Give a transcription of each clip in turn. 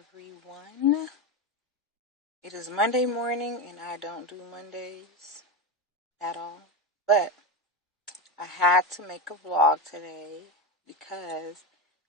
everyone. It is Monday morning and I don't do Mondays at all. But I had to make a vlog today because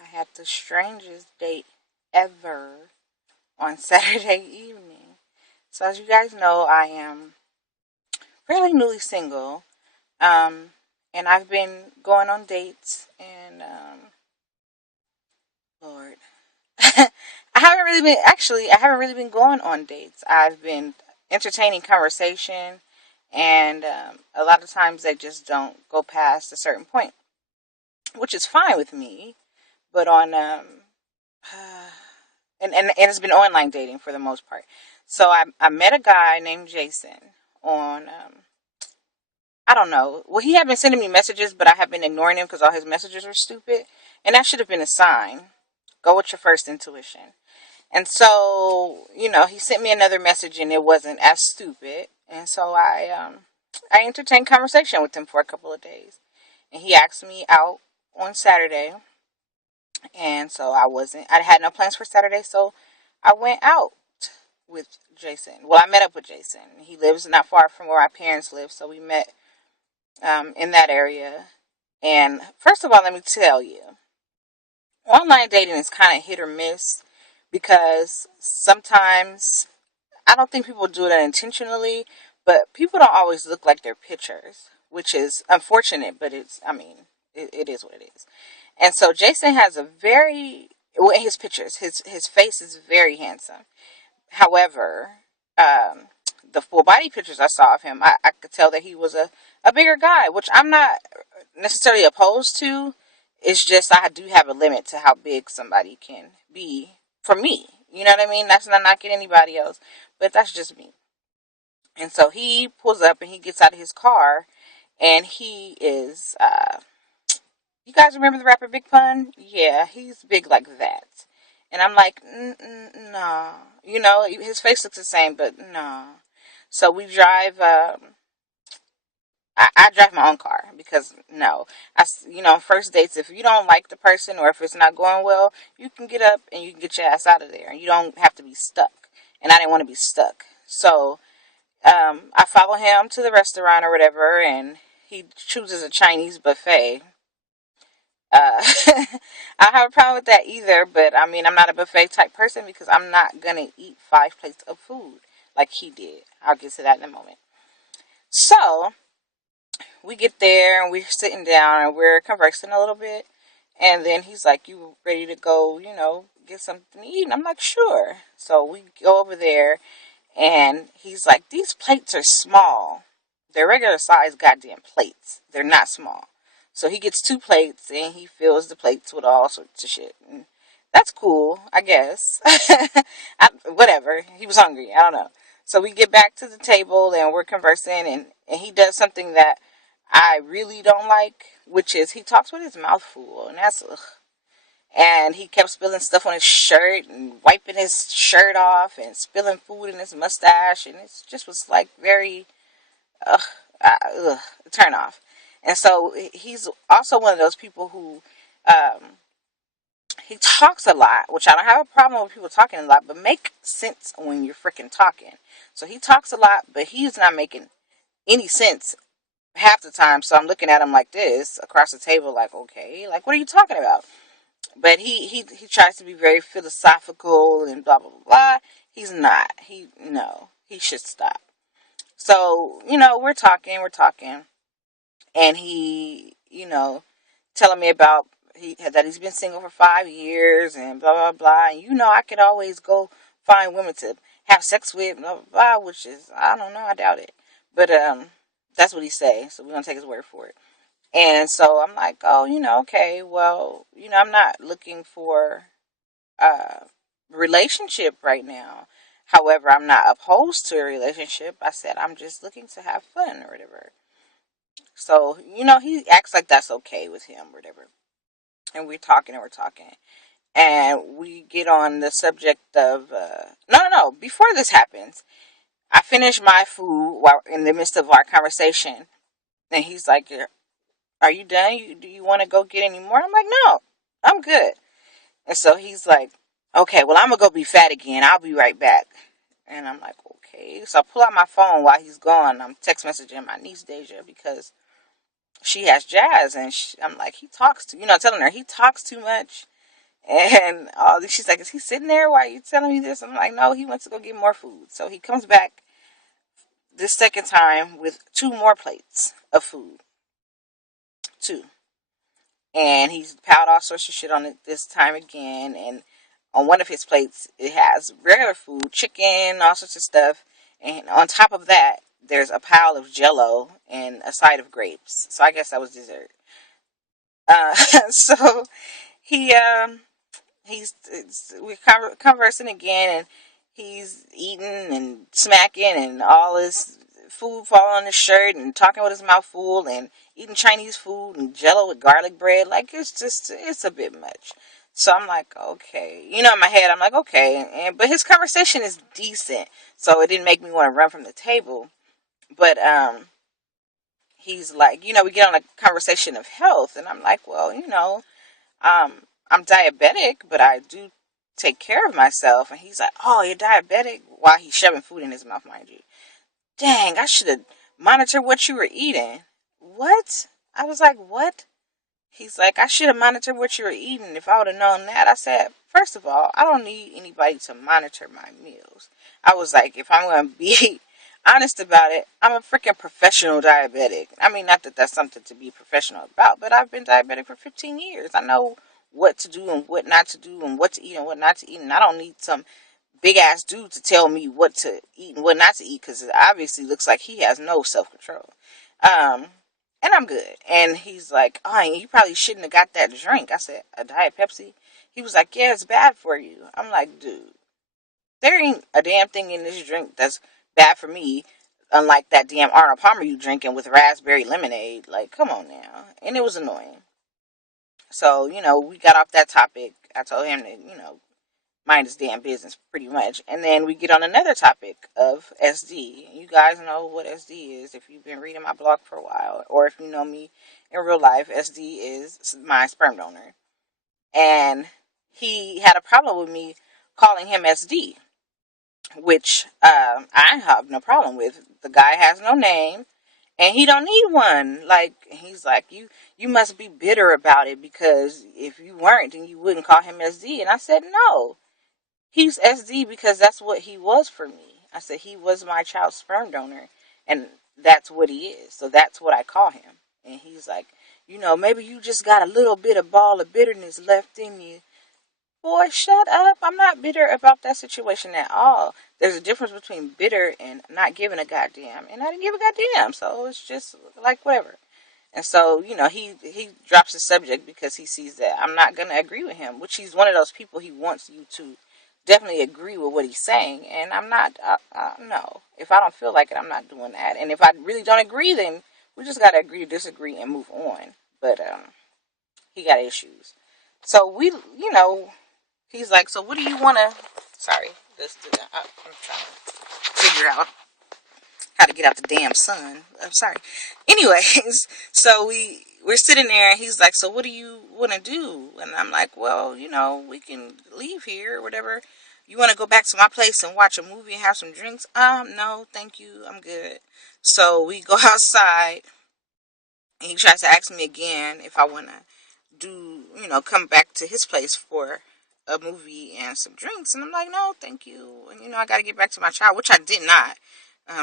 I had the strangest date ever on Saturday evening. So as you guys know, I am fairly newly single. Um, and I've been going on dates and Lord. I haven't really been going on dates. I've been entertaining conversation, and a lot of times they just don't go past a certain point, which is fine with me. But on and it's been online dating for the most part. So I met a guy named Jason on I don't know. Well, he had been sending me messages, but I have been ignoring him because all his messages were stupid, and that should have been a sign. Go with your first intuition. And so, he sent me another message and it wasn't as stupid. And so I entertained conversation with him for a couple of days. And he asked me out on Saturday. And so I had no plans for Saturday, so I went out with Jason. Well, I met up with Jason. He lives not far from where my parents live, so we met in that area. And first of all, let me tell you, online dating is kind of hit or miss because sometimes I don't think people do that intentionally, but people don't always look like their pictures, which is unfortunate, but it is what it is. And so Jason has in his pictures, his face is very handsome. However, um, the full body pictures I saw of him, I could tell that he was a bigger guy, which I'm not necessarily opposed to. It's just I do have a limit to how big somebody can be for me. You know what I mean? That's not knocking anybody else, but that's just me. And so he pulls up and he gets out of his car, and he is. You guys remember the rapper Big Pun? Yeah, he's big like that. And I'm like, nah. His face looks the same, but nah. So we drive. I drive my own car because no, first dates, if you don't like the person or if it's not going well, you can get up and you can get your ass out of there, and you don't have to be stuck. And I didn't want to be stuck, so I follow him to the restaurant or whatever, and he chooses a Chinese buffet. I don't have a problem with that either, but I mean, I'm not a buffet type person because I'm not gonna eat 5 plates of food like he did. I'll get to that in a moment. So we get there and we're sitting down and we're conversing a little bit. And then he's like, "You ready to go, get something to eat?" And I'm like, "Sure." So we go over there and he's like, "These plates are small. They're regular size goddamn plates. They're not small." So he gets 2 plates and he fills the plates with all sorts of shit. And that's cool, I guess. Whatever. He was hungry. I don't know. So we get back to the table and we're conversing, and he does something that I really don't like, which is he talks with his mouth full, and that's ugh. And he kept spilling stuff on his shirt and wiping his shirt off and spilling food in his mustache, and it just was like very ugh, ugh, turn off. And so he's also one of those people who he talks a lot, which I don't have a problem with people talking a lot, but make sense when you're freaking talking. So he talks a lot, but he's not making any sense half the time. So I'm looking at him like this across the table, like, okay, like, what are you talking about? But he tries to be very philosophical and blah blah blah. He's not. He should stop. So we're talking, and he telling me about that he's been single for 5 years and blah blah blah. And I could always go find women to have sex with, blah blah blah. Which is, I don't know, I doubt it, but that's what he say. So we're gonna take his word for it. And so I'm like, oh, okay, well, I'm not looking for a relationship right now. However, I'm not opposed to a relationship. I said I'm just looking to have fun or whatever. So, he acts like that's okay with him or whatever. And we're talking and we're talking. And we get on the subject of, no. Before this happens, I finish my food while in the midst of our conversation. And he's like, "Are you done? Do you want to go get any more?" I'm like, "No, I'm good." And so he's like, okay, well, I'm going to go be fat again. I'll be right back. And I'm like, okay. So I pull out my phone while he's gone. I'm text messaging my niece, Deja, because she has Jazz. And I'm like, he talks telling her he talks too much. And she's like, is he sitting there? Why are you telling me this? I'm like, no, he went to go get more food. So he comes back this second time with 2 more plates of food. 2. And he's piled all sorts of shit on it this time again. And on one of his plates, it has regular food, chicken, all sorts of stuff. And on top of that, there's a pile of Jello and a side of grapes. So I guess that was dessert. So he we're conversing again, and he's eating and smacking, and all his food falling on his shirt, and talking with his mouth full, and eating Chinese food and Jello with garlic bread. Like, it's a bit much. So I'm like, okay, in my head, I'm like, okay, but his conversation is decent, so it didn't make me want to run from the table. But he's like, we get on a conversation of health, and I'm like, well, I'm diabetic, but I do take care of myself. And he's like, oh, you're diabetic? While he's shoving food in his mouth, mind you. Dang, I should have monitored what you were eating. What? I was like, what? He's like, I should have monitored what you were eating if I would have known that. I said, first of all, I don't need anybody to monitor my meals. I was like, if I'm going to be honest about it, I'm a freaking professional diabetic. I mean, not that that's something to be professional about, but I've been diabetic for 15 years. I know what to do and what not to do, and what to eat and what not to eat. And I don't need some big ass dude to tell me what to eat and what not to eat, because it obviously looks like he has no self control. Um, and I'm good. And he's like, oh, you probably shouldn't have got that drink. I said, a Diet Pepsi? He was like, yeah, it's bad for you. I'm like, dude, there ain't a damn thing in this drink that's bad for me, unlike that damn Arnold Palmer you drinking with raspberry lemonade. Like, come on now. And it was annoying. So, we got off that topic. I told him to, mind his damn business, pretty much. And then we get on another topic of SD. You guys know what SD is if you've been reading my blog for a while, or if you know me in real life. SD is my sperm donor. And he had a problem with me calling him SD, which I have no problem with. The guy has no name, and he don't need one. Like, he's like, you must be bitter about it, because if you weren't, then you wouldn't call him SD. And I said, no, he's SD because that's what he was for me. I said, he was my child's sperm donor, and that's what he is. So that's what I call him. And he's like, maybe you just got a little bit of ball of bitterness left in you. Boy, shut up. I'm not bitter about that situation at all. There's a difference between bitter and not giving a goddamn. And I didn't give a goddamn. So it's just like whatever. And so, he drops the subject because he sees that I'm not going to agree with him, which he's one of those people, he wants you to definitely agree with what he's saying. And I'm not, no. If I don't feel like it, I'm not doing that. And if I really don't agree, then we just got to agree to disagree and move on. But he got issues. So he's like, so what do you want to, sorry, I'm trying to figure out how to get out the damn sun. I'm sorry. Anyways, so we're sitting there, and he's like, so what do you want to do? And I'm like, well, we can leave here or whatever. You want to go back to my place and watch a movie and have some drinks? No, thank you. I'm good. So we go outside, and he tries to ask me again if I want to come back to his place for a movie and some drinks. And I'm like, no, thank you. And, I got to get back to my child, which I did not.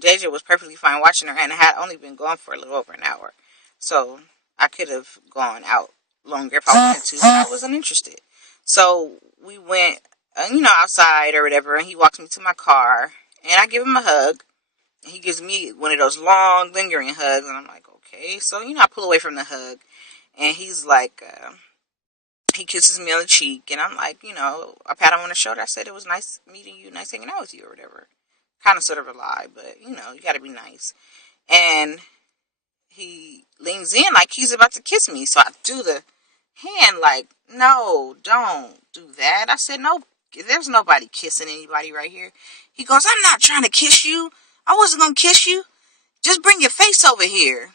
Deja was perfectly fine watching her, and I had only been gone for a little over an hour. So I could have gone out longer if I wanted to, but I wasn't interested. So we went, outside or whatever, and he walks me to my car, and I give him a hug. And he gives me one of those long, lingering hugs, and I'm like, okay. So, I pull away from the hug, and he's like, he kisses me on the cheek, and I'm like, I pat him on the shoulder. I said, it was nice meeting you, nice hanging out with you, or whatever. Kind of sort of a lie, but, you got to be nice. And he leans in like he's about to kiss me, so I do the hand like, no, don't do that. I said, no, there's nobody kissing anybody right here. He goes, I'm not trying to kiss you. I wasn't going to kiss you. Just bring your face over here.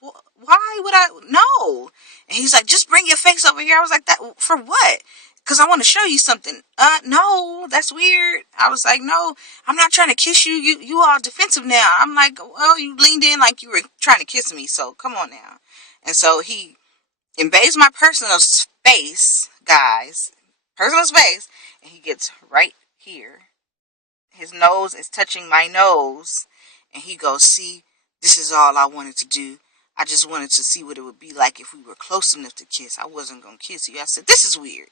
Why would I? No. And he's like, just bring your face over here. I was like, that for what? because I want to show you something. No, that's weird. I was like, no, I'm not trying to kiss you. You all defensive now. I'm like, well, you leaned in like you were trying to kiss me, so come on now. And so he invades my personal space, guys. Personal space. And he gets right here. His nose is touching my nose. And he goes, see, this is all I wanted to do. I just wanted to see what it would be like if we were close enough to kiss. I wasn't going to kiss you. I said, this is weird.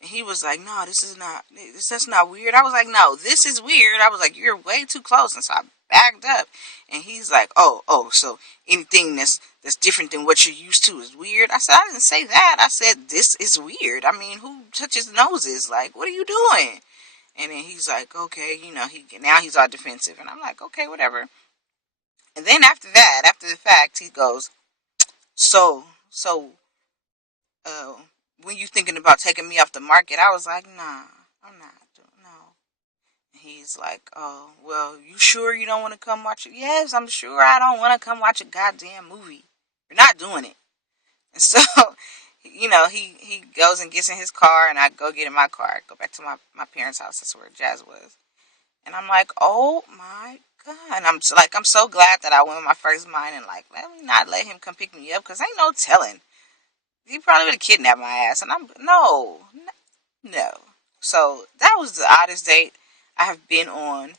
And he was like, no, that's not weird. I was like, no, this is weird. I was like, you're way too close. And so I backed up. And he's like, oh, so anything that's different than what you're used to is weird. I said, I didn't say that. I said, this is weird. I mean, who touches noses? Like, what are you doing? And then he's like, okay, now he's all defensive. And I'm like, okay, whatever. And then after the fact, he goes, so, uh, when you thinking about taking me off the market? I was like, nah, I'm not, no. And he's like, oh, well, you sure you don't want to come watch it? Yes, I'm sure I don't want to come watch a goddamn movie. You're not doing it. And so, he goes and gets in his car, and I go get in my car. I go back to my parents' house. That's where Jazz was. And I'm like, oh my God. And I'm so glad that I went with my first mind and like, let me not let him come pick me up, because ain't no telling. He probably would have kidnapped my ass. And no. So that was the oddest date I have been on.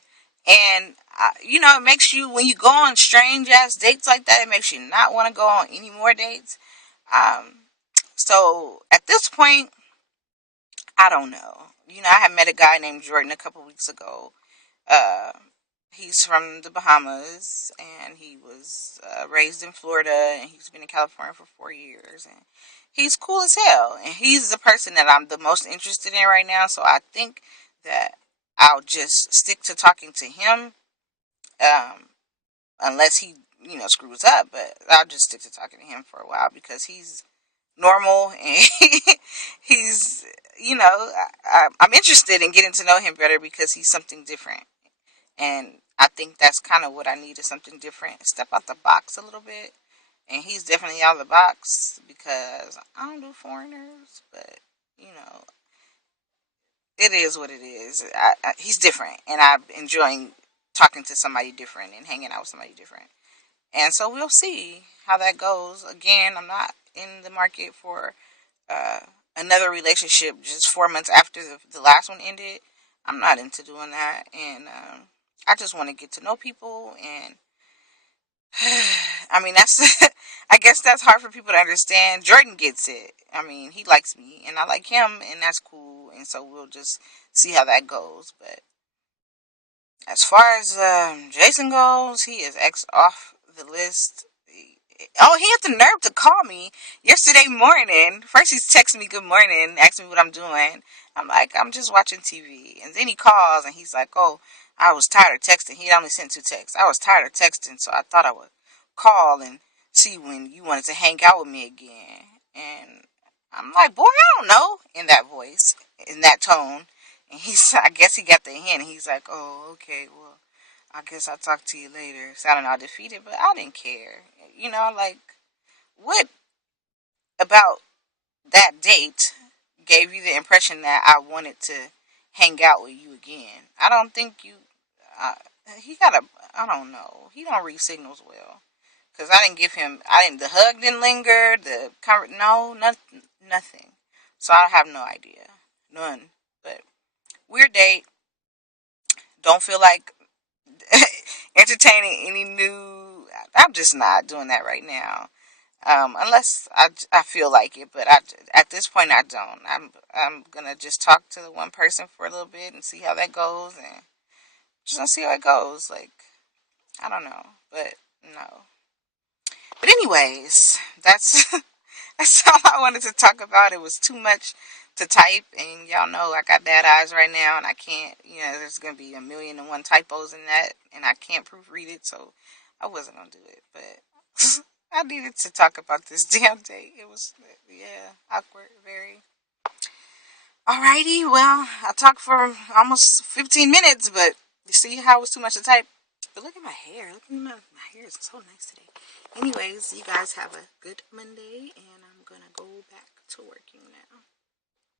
And, it makes you, when you go on strange ass dates like that, it makes you not want to go on any more dates. So at this point, I don't know. I had met a guy named Jordan a couple weeks ago. He's from the Bahamas, and he was raised in Florida, and he's been in California for 4 years, and he's cool as hell, and he's the person that I'm the most interested in right now, so I think that I'll just stick to talking to him, unless he, screws up, but I'll just stick to talking to him for a while, because he's normal, and he's, I'm interested in getting to know him better, because he's something different. And I think that's kind of what I need, is something different. Step out the box a little bit. And he's definitely out of the box, because I don't do foreigners. But, it is what it is. He's different. And I'm enjoying talking to somebody different and hanging out with somebody different. And so we'll see how that goes. Again, I'm not in the market for another relationship just 4 months after the last one ended. I'm not into doing that. And I just want to get to know people, and I mean, that's, I guess that's hard for people to understand. Jordan gets it. I mean, he likes me, and I like him, and that's cool, and so we'll just see how that goes. But as far as Jason goes, he is X off the list. Oh, he had the nerve to call me yesterday morning. First, he's texting me good morning, asking me what I'm doing. I'm like, I'm just watching TV. And then he calls, and he's like, oh, I was tired of texting. He only sent 2 texts. I was tired of texting, so I thought I would call and see when you wanted to hang out with me again. And I'm like, boy, I don't know, in that voice, in that tone. And I guess he got the hint. He's like, oh, okay, well, I guess I'll talk to you later. Sounding all defeated, but I didn't care. Like, what about that date gave you the impression that I wanted to hang out with you again? I don't think you, I don't know. He don't read signals well. Because the hug didn't linger, nothing. So I have no idea. None. But, weird date. Don't feel like entertaining any new. I'm just not doing that right now, unless I feel like it. But at this point, I don't. I'm gonna just talk to the one person for a little bit and see how that goes, and just gonna see how it goes. Like, I don't know, but no. But anyways, that's that's all I wanted to talk about. It was too much to type, and y'all know I got bad eyes right now, and I can't, there's going to be 1,000,001 typos in that, and I can't proofread it, so I wasn't going to do it, but I needed to talk about this damn date. It was, yeah, awkward, very. Alrighty, well, I talked for almost 15 minutes, but you see how it was too much to type? But look at my hair. Look at my hair is so nice today. Anyways, you guys have a good Monday, and I'm going to go back to working now.